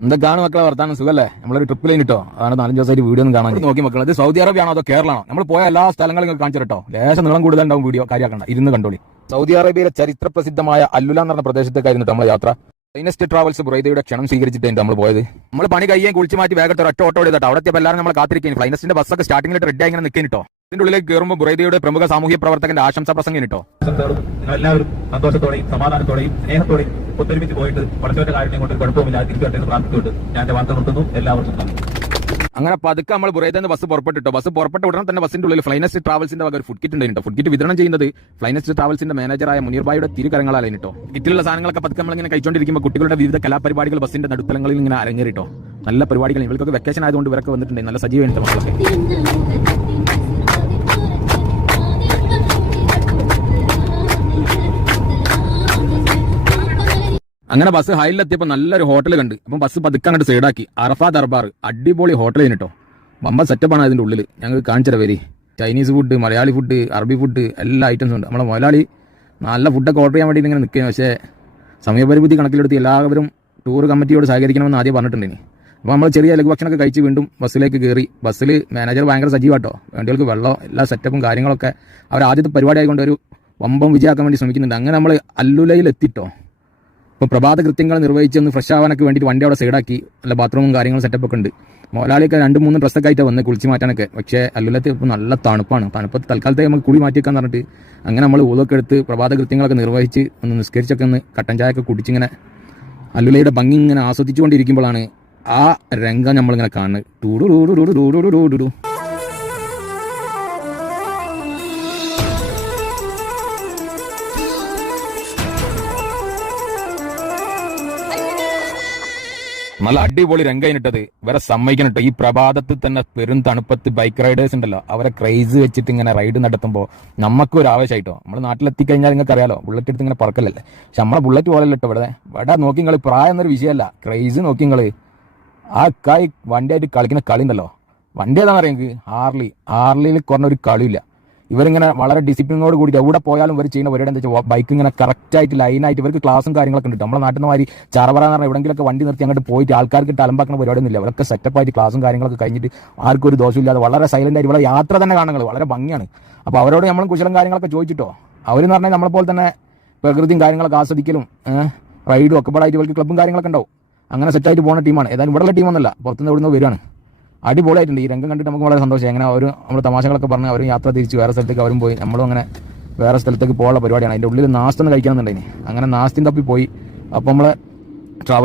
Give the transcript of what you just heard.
എന്തൊക്കെയാണ് മക്കളെ വർത്താനം? സുഖല്ലേ? നമ്മളൊരു ട്രിപ്പ് കഴിഞ്ഞിട്ടോ അതാണ് നാലഞ്ച് ദിവസമായിട്ട് വീഡിയോ ഒന്നും കാണാൻ നോക്കി മക്കളെ ഇത് സൗദി അറേബ്യ ആണോ അതോ കേരളമാണോ നമ്മൾ പോയ എല്ലാ സ്ഥലങ്ങളും നിങ്ങൾക്ക് കാണിച്ചു കേട്ടോ ലേശം നീളം കൂടുതലുണ്ടാവും വീഡിയോ കാര്യമാക്കണ്ട. ഇരുന്ന് കണ്ടോളി. സൗദി അറേബ്യയിലെ ചരിത്ര പ്രസിദ്ധമായ അല്ലുല എന്ന് പറഞ്ഞ പ്രദേശത്തേക്കായിരുന്നു നമ്മൾ യാത്ര. ഫൈനസ്റ്റ് ട്രാവൽസ് ബ്രൈദയുടെ ക്ഷണം സ്വീകരിച്ചിട്ടാണ് നമ്മൾ പോയത്. നമ്മൾ പണി കഴിയാൻ കുളിച്ച് മാറ്റി വേഗത്തെ ഒറ്റ ഓട്ടോ എടുത്തോ അവിടെ എല്ലാവരും നമ്മൾ കാത്തിരിക്കുന്നു ഫ്ലൈനസ്റ്റിന്റെ ബസ്സൊക്കെ സ്റ്റാർട്ടിംഗിൽ റെഡി ഇങ്ങനെ നിൽക്കുന്നു ഇതിന്റെ ഉള്ളിലേക്ക് കയറുമ്പോൾ ബുറൈദയുടെ പ്രമുഖ സാമൂഹ്യ പ്രവർത്തകന്റെ ആശംസ പ്രസംഗം കേട്ടോ എല്ലാവരും സന്തോഷത്തോടെയും സമാധാനത്തോടെയും സ്നേഹത്തോടെയും ഒത്തൊരുമിച്ച് പോയിട്ട് പഠിച്ചവരുടെ കാര്യം കൊണ്ട് കുഴപ്പമില്ല തിരിച്ചു വരട്ടെ എന്ന് പ്രാർത്ഥിച്ചുകൊണ്ട് ഞാൻ എന്റെ വാർത്ത നിർത്തുന്നു. എല്ലാവർക്കും അങ്ങനെ പതുക്കെ നമ്മൾ ബുറൈദന്ന് ബസ് പുറപ്പെട്ടിട്ടോ? ബസ് പുറപ്പെട്ട ഉടനെ തന്നെ ബസിന്റെ ഉള്ളിൽ ഫ്ലൈനസ്റ്റ് ട്രാവൽസിന്റെ വക ഒരു ഫുഡ് കിറ്റ് ഉണ്ടായിരുന്നു ഫുഡ് കിറ്റ് വിതരണം ചെയ്യുന്നത് ഫ്ലൈനസ്റ്റ് ട്രാവൽസിന്റെ മാനേജറായ മുനീർബായുടെ തിരുകരങ്ങളായിരുന്നു കേട്ടോ കിറ്റിലുള്ള സാധനങ്ങളൊക്കെ പതുക്കെ നമ്മളിങ്ങനെ കഴിച്ചുകൊണ്ടിരിക്കുമ്പോൾ കുട്ടികളുടെ വിവിധ കലാപരിപാടികൾ ബസിന്റെ നടുത്തലങ്ങളിൽ ഇങ്ങനെ അരങ്ങേറിട്ടോ. നല്ല പരിപാടികൾ. ഇവർക്കൊക്കെ വെക്കേഷൻ ആയതുകൊണ്ട് ഇവരൊക്കെ വന്നിട്ടുണ്ട് നല്ല സജീവമായിട്ട് മക്കളൊക്കെ. അങ്ങനെ ബസ് ഹൈലെത്തിയപ്പോൾ നല്ലൊരു ഹോട്ടൽ കണ്ട്. അപ്പം ബസ് പതുക്കെ അങ്ങോട്ട് സൈഡാക്കി അറഫ ദർബാർ അടിപൊളി ഹോട്ടൽ കഴിഞ്ഞിട്ടോ വമ്പ സെറ്റപ്പാണ് അതിന്റെ ഉള്ളിൽ ഞങ്ങൾ കാണിച്ചത് വരി ചൈനീസ് ഫുഡ് മലയാളി ഫുഡ് അറബി ഫുഡ് എല്ലാ ഐറ്റംസും ഉണ്ട്. നമ്മളെ മലയാളി നല്ല ഫുഡൊക്കെ ഓർഡർ ചെയ്യാൻ വേണ്ടി ഇങ്ങനെ നിൽക്കുകയാണ് പക്ഷേ സമയപരിമിതി കണക്കിലെടുത്ത് എല്ലാവരും ടൂർ കമ്മിറ്റിയോട് സഹകരിക്കണമെന്ന് ആദ്യം പറഞ്ഞിട്ടുണ്ടെങ്കിൽ അപ്പോൾ നമ്മൾ ചെറിയ ലഘുഭക്ഷണമൊക്കെ കഴിച്ച് വീണ്ടും ബസ്സിലേക്ക് കയറി ബസ്സിൽ മാനേജർ ഭയങ്കര സജീവാട്ടോ. വേണ്ടികൾക്ക് വെള്ളം എല്ലാ സെറ്റപ്പും കാര്യങ്ങളൊക്കെ അവർ ആദ്യത്തെ പരിപാടി ആയിക്കൊണ്ട് ഒരു വമ്പം വിജയമാക്കാൻ വേണ്ടി ശ്രമിക്കുന്നുണ്ട്. അങ്ങനെ നമ്മൾ അല്ലുലയിൽ എത്തിട്ടോ. ഇപ്പോൾ പ്രഭാത കൃത്യങ്ങൾ നിർവഹിച്ച് ഒന്ന് ഫ്രഷ് ആവാനൊക്കെ വേണ്ടിയിട്ട് വണ്ടി അവിടെ സൈഡാക്കി നല്ല ബാത്റൂമും കാര്യങ്ങളും സെറ്റപ്പൊക്കെ ഉണ്ട്. മോലാളിയൊക്കെ രണ്ട് മൂന്ന് ഡ്രസ്സൊക്കെ വന്ന് കുളിച്ച് മാറ്റാനൊക്കെ. പക്ഷേ അല്ലുലത്ത് ഇപ്പോൾ നല്ല തണുപ്പാണ്. തണുപ്പത്ത് തൽക്കാലത്തേക്ക് നമുക്ക് കുളി മാറ്റിയേക്കാൻ പറഞ്ഞിട്ട് അങ്ങനെ നമ്മൾ ഊതൊക്കെ എടുത്ത് പ്രഭാത കൃത്യങ്ങളൊക്കെ നിർവഹിച്ച് ഒന്ന് നിസ്കരിച്ചൊക്കെ ഒന്ന് കട്ടൻ ചായ ഒക്കെ കുടിച്ചിങ്ങനെ അല്ലുലയുടെ ഭംഗി ഇങ്ങനെ ആസ്വദിച്ചുകൊണ്ടിരിക്കുമ്പോഴാണ് ആ രംഗം നമ്മളിങ്ങനെ കാണുന്നത്. ടൂടു ടൂടു ടൂടു ടൂടു ടൂടു. നല്ല അടിപൊളി രംഗയിനിട്ടത്. ഇവരെ സമ്മതിക്കണിട്ട് ഈ പ്രഭാതത്തിൽ തന്നെ പെരും തണുപ്പത്ത് ബൈക്ക് റൈഡേഴ്സ് ഉണ്ടല്ലോ. അവരെ ക്രൈസ് വെച്ചിട്ട് ഇങ്ങനെ റൈഡ് നടത്തുമ്പോൾ നമുക്ക് ഒരു ആവേശമായിട്ടോ നമ്മൾ നാട്ടിലെത്തി കഴിഞ്ഞാൽ നിങ്ങൾക്ക് അറിയാലോ ബുള്ളറ്റ് എടുത്ത് ഇങ്ങനെ പറക്കലല്ലേ? പക്ഷെ നമ്മളെ ബുള്ളറ്റ് പോലല്ലോ ഇവിടെ. ഇവിടെ നോക്കി നിങ്ങൾ പ്രായം എന്നൊരു വിഷയമല്ല. ക്രൈസ് നോക്കി നിങ്ങൾ ആ കായ് വണ്ടിയായിട്ട് കളിക്കുന്ന കളി ഉണ്ടല്ലോ. വണ്ടി ഏതാണെന്ന് അറിയാം ഹാർലി ഹാർലിയിൽ കുറഞ്ഞ ഒരു കളിയില്ല. ഇവരിങ്ങനെ വളരെ ഡിസിപ്ലിനോട് കൂടി എവിടെ പോയാലും ഇവർ ചെയ്യുന്ന പരിപാടി എന്താ വെച്ചാൽ ബൈക്ക് ഇങ്ങനെ കറക്റ്റ് കറക്റ്റായിട്ട് ലൈനായിട്ട് ഇവർക്ക് ക്ലാസും കാര്യങ്ങളൊക്കെ ഉണ്ട് നമ്മുടെ നാട്ടിൽ നിന്ന് ചറവറ എന്ന് പറഞ്ഞാൽ എവിടെയെങ്കിലൊക്കെ വണ്ടി നിർത്തി അങ്ങോട്ട് പോയിട്ട് ആൾക്കാർക്ക് അലമ്പാക്കുന്ന പരിപാടി ഒന്നുമില്ല. സെറ്റപ്പ് ആയിട്ട് ക്ലാസും കാര്യങ്ങളൊക്കെ കഴിഞ്ഞിട്ട് ആർക്കും ഒരു ദോഷമില്ലാതെ വളരെ സൈലന്റ് ആയിട്ട് ഇവിടെ യാത്ര തന്നെ കാണുന്നത് വളരെ ഭംഗിയാണ്. അപ്പോൾ അവരോട് നമ്മൾ കുശലം കാര്യങ്ങളൊക്കെ ചോദിച്ചിട്ടോ. അവരെന്ന് പറഞ്ഞാൽ നമ്മളെ പോലെ തന്നെ പ്രകൃതിയും കാര്യങ്ങളൊക്കെ ആസ്വദിക്കലും റൈഡും ഒക്കെ പാടായിട്ട് ഇവർക്ക് ക്ലബ്ബും കാര്യങ്ങളൊക്കെ ഉണ്ടാവും. അങ്ങനെ സെറ്റായിട്ട് പോകുന്ന ടീമാണ് ഏതായാലും ഇവിടെയുള്ള ടീമൊന്നുമല്ല പുറത്തുനിന്ന് ഇവിടുന്ന് വരികയാണ് അടിപൊളിയായിട്ടുണ്ട്. ഈ രംഗം കണ്ടിട്ട് നമുക്ക് വളരെ സന്തോഷം. എങ്ങനെ അവർ നമ്മൾ തമാശകളൊക്കെ പറഞ്ഞ് അവരും യാത്ര തിരിച്ച് വേറെ സ്ഥലത്തേക്ക് അവരും പോയി. നമ്മളും അങ്ങനെ വേറെ സ്ഥലത്തേക്ക് പോകാനുള്ള പരിപാടിയാണ്. അതിന്റെ ഉള്ളിൽ നാസ്തെന്ന് കഴിക്കണമെന്നുണ്ടെങ്കിൽ. അങ്ങനെ നാസ്തിൻ തപ്പി പോയി. അപ്പോൾ നമ്മൾ ട്രാവൽ